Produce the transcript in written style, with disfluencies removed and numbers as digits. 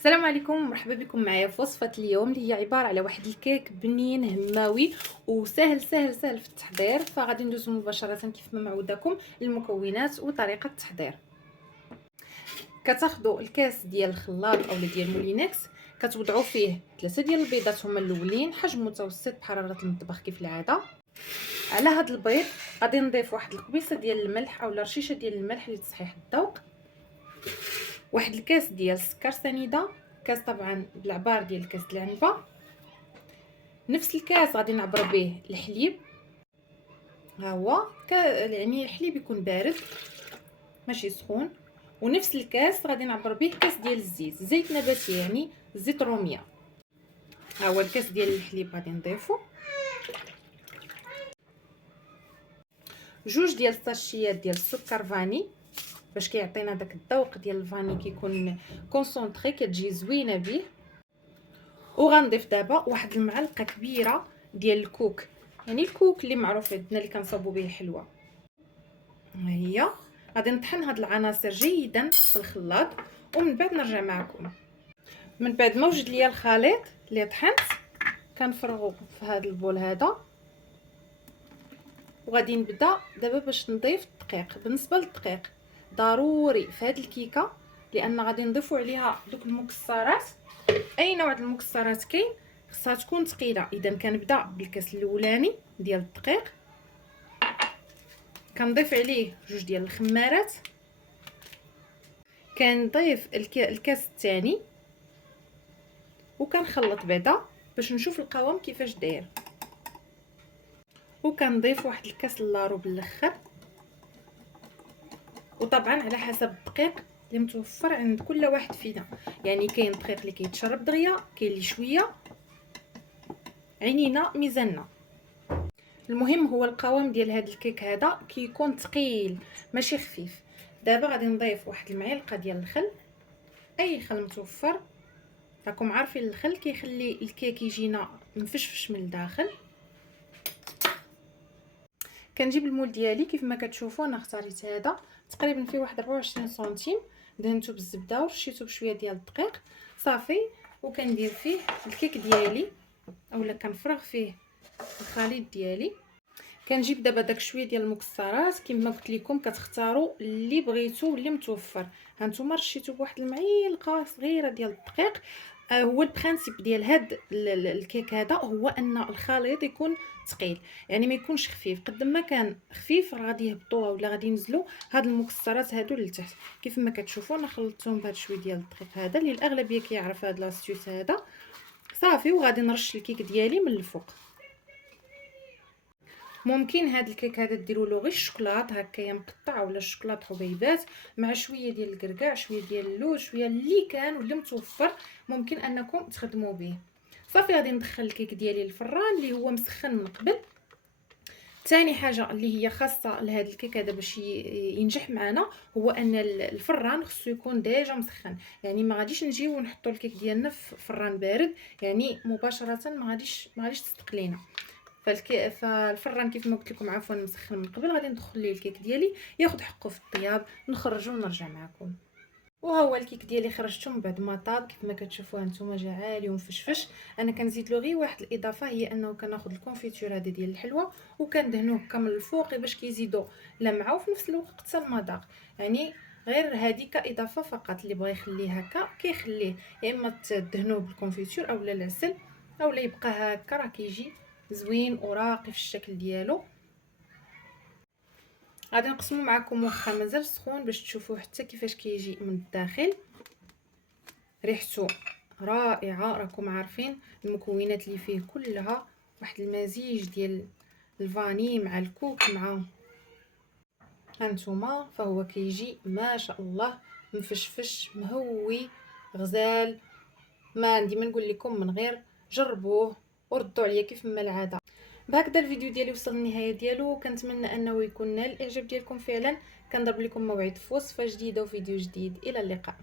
السلام عليكم، مرحبا بكم معايا في وصفه اليوم اللي هي عباره على واحد الكيك بنين هماوي وسهل سهل سهل في التحضير. فغادي ندوزو مباشره كيف ما معوداكم المكونات وطريقه التحضير. كتاخذوا الكاس ديال الخلاط اولا ديال مولينكس، كتوضعوا فيه 3 ديال البيضات هما الاولين، حجم متوسط بحراره المطبخ كيف العاده. على هذا البيض غادي نضيف واحد القبيصه ديال الملح اولا رشيشه ديال الملح لتصحيح الذوق، واحد الكاس ديال السكر سنيده، كاس طبعا بالعبار ديال الكاس العنبه. نفس الكاس غادي نعبر به الحليب، ها هو يعني الحليب يكون بارد ماشي سخون. ونفس الكاس غادي نعبر به كاس ديال الزيت، زيت نباتي يعني زيت روميه. ها هو الكاس ديال الحليب غادي نضيفو، جوج ديال الساشيات ديال السكر فاني باش كيعطينا داك الذوق ديال الفاني، كيكون كونسونطري كتجي زوينه به. وغنضيف دابا واحد المعلقه كبيره ديال الكوك، يعني الكوك اللي معروف عندنا اللي كنصاوبوا به الحلوى. ها هي غادي نطحن هاد العناصر جيدا في الخلاط ومن بعد نرجع معكم. من بعد ما وجد ليا الخليط اللي طحنت كنفرغو في هذا البول هذا، وغادي نبدا دابا باش نضيف الدقيق. بالنسبه للدقيق ضروري في هذه الكيكه لان غادي نضيفوا عليها دوك المكسرات، اي نوع د المكسرات كاين، خصها تكون ثقيله. اذا كنبدا بالكاس الاولاني ديال الدقيق، كنضيف عليه جوج ديال الخمارات، كنضيف الكاس الثاني وكنخلط بعدا باش نشوف القوام كيفاش داير، وكنضيف واحد الكاس اللارو بالاخر. وطبعا على حسب الدقيق اللي متوفر عند كل واحد فينا، يعني كاين دقيق اللي كيتشرب دغيا، كاين اللي شويه، عينينا ميزاننا. المهم هو القوام ديال هذا الكيك هذا كيكون ثقيل ماشي خفيف. دابا غادي نضيف واحد المعلقه ديال الخل، اي خل متوفر، راكم عارفين الخل كيخلي الكيك يجينا مفشفش من الداخل. كنجيب المول ديالي كيف ما كتشوفوا، انا اختاريت هذا تقريبا فيه واحد 24 سنتيم، دهنته بالزبده ورشيته بشويه ديال الدقيق صافي. وكندير فيه الكيك ديالي اولا كنفرغ فيه الخليط ديالي. كنجيب دابا داك شويه ديال المكسرات كما قلت لكم، كتختاروا اللي بغيتو واللي متوفر. هانتوما رشيتو بواحد المعلقه صغيره ديال الدقيق. هو البرانسيپ ديال هاد الكيك هذا هو ان الخليط يكون ثقيل، يعني ما يكونش خفيف. قد ما كان خفيف راه غادي يهبطوا ولا غادي ينزلوا هاد المكسرات هادو لتحت. كيف ما كتشوفوا انا خلطتهم بهاد شويه ديال الدقيق هذا اللي الاغلبيه كيعرف هاد لاستيوس هذا صافي. وغادي نرش الكيك ديالي من الفوق. ممكن هاد الكيك هذا ديروا له غير الشوكولات هكايا مقطع ولا الشوكولات حبيبات مع شويه ديال الكركاع، شويه ديال اللوز، شويه اللي كان واللي متوفر ممكن انكم تخدموا به. صافي غادي ندخل الكيك ديالي للفران اللي هو مسخن من قبل. ثاني حاجه اللي هي خاصه لهذا الكيك هذا باش ينجح معنا هو ان الفران خصو يكون ديجا مسخن، يعني ما غاديش نجيو ونحطوا الكيك ديالنا في فران بارد، يعني مباشره ما غاديش تصدق لينا. فالفران كيف ما قلت لكم عفوا مسخن من قبل. غادي ندخل ليه الكيك ديالي ياخذ حقه في الطياب، نخرجو ونرجع معكم. وها هو الكيك ديالي خرجته من بعد ما طاب كيف ما كتشوفوا هانتوما، جا عالي ومفشفش. انا كنزيد له غير واحد الاضافه، هي انه كناخذ الكونفيتور هذه ديال الحلوى وكندهنوه هكا من الفوق باش كيزيدوا لمعه وفي نفس الوقت حتى المذاق. يعني غير هذه كاضافه فقط، اللي بغى يخليه هكا كيخليه، يا اما تدهنوه بالكونفيتور اولا العسل اولا يبقى هكا، راه كيجي زوين وراقي في الشكل ديالو. غادي نقسمو معكم واخا مازال سخون باش تشوفوا حتى كيفاش كيجي من الداخل. ريحته رائعه، راكم عارفين المكونات اللي فيه كلها واحد المزيج ديال الفاني مع الكوك مع هانتوما، فهو كيجي ما شاء الله مفشفش مهوي غزال. ما عندي ما نقول لكم من غير جربوه وردوا عليا كيف ما العاده. بهكذا الفيديو ديالي وصل للنهايه ديالو، كنتمنى انه يكون نال الاعجاب ديالكم فعلا. كنضرب لكم موعد في وصفه جديده وفيديو جديد، الى اللقاء.